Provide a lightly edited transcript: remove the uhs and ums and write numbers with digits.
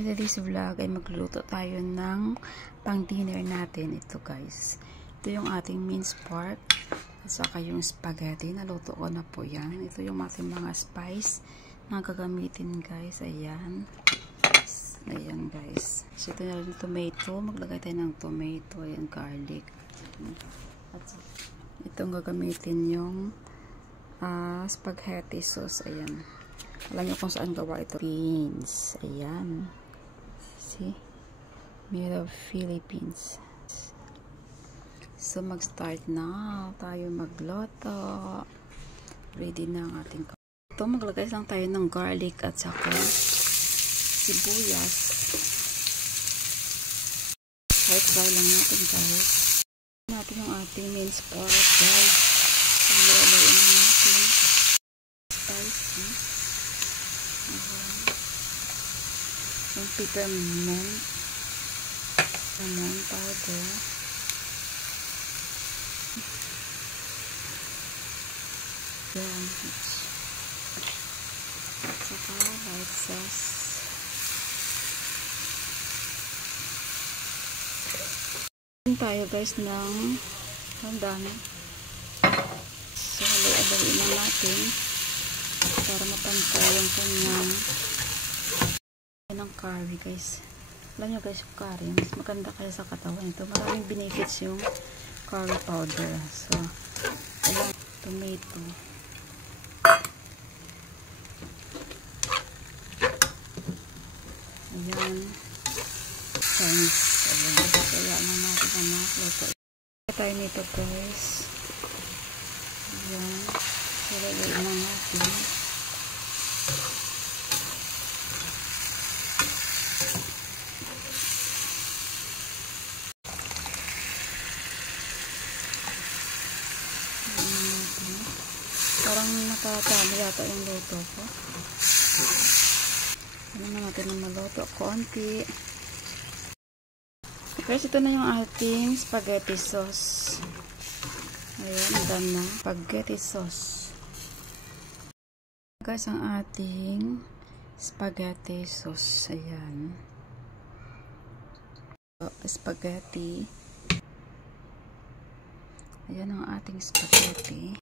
For today's vlog ay magluluto tayo ng pang dinner natin. Ito guys, ito yung ating minced pork at saka yung spaghetti. Naluto ko na po yan. Ito yung ating mga spice na gagamitin guys. Ayan guys. So ito na rin tomato. Maglagay tayo ng tomato. Ayan, garlic. At itong gagamitin yung spaghetti sauce. Ayan. Alam nyo kung saan gawa ito. Philippines. Ayan. See? Made of Philippines. So, mag-start na tayo magluto. Ready na ang ating ito. Maglagay lang tayo ng garlic at saka sibuyas. Kahit fry lang natin guys. Natin yung ating minced pork guys. Ilalayin na natin. Spicy. Yung peppermint lemon powder, yan, saka white sauce. Tayo guys ng dami. So halo-haloin na natin para mapantay yung kanyang ng curry guys. Alam nyo guys, yung curry mas maganda kaya sa katawan ito. Maraming benefits yung curry powder. So ayan, tomato, ayan, Chinese, ayan, kaya na natin ang makluto. Kaya tayo nito guys. Ayan, salagay na natin. Parang nakatali yata yung luto ko. Ano na natin na maluto konti. Guys, ito na yung ating spaghetti sauce. Ayan, done na. Spaghetti sauce. Guys, ang ating spaghetti sauce. Ayan. Spaghetti. Ayan ang ating spaghetti.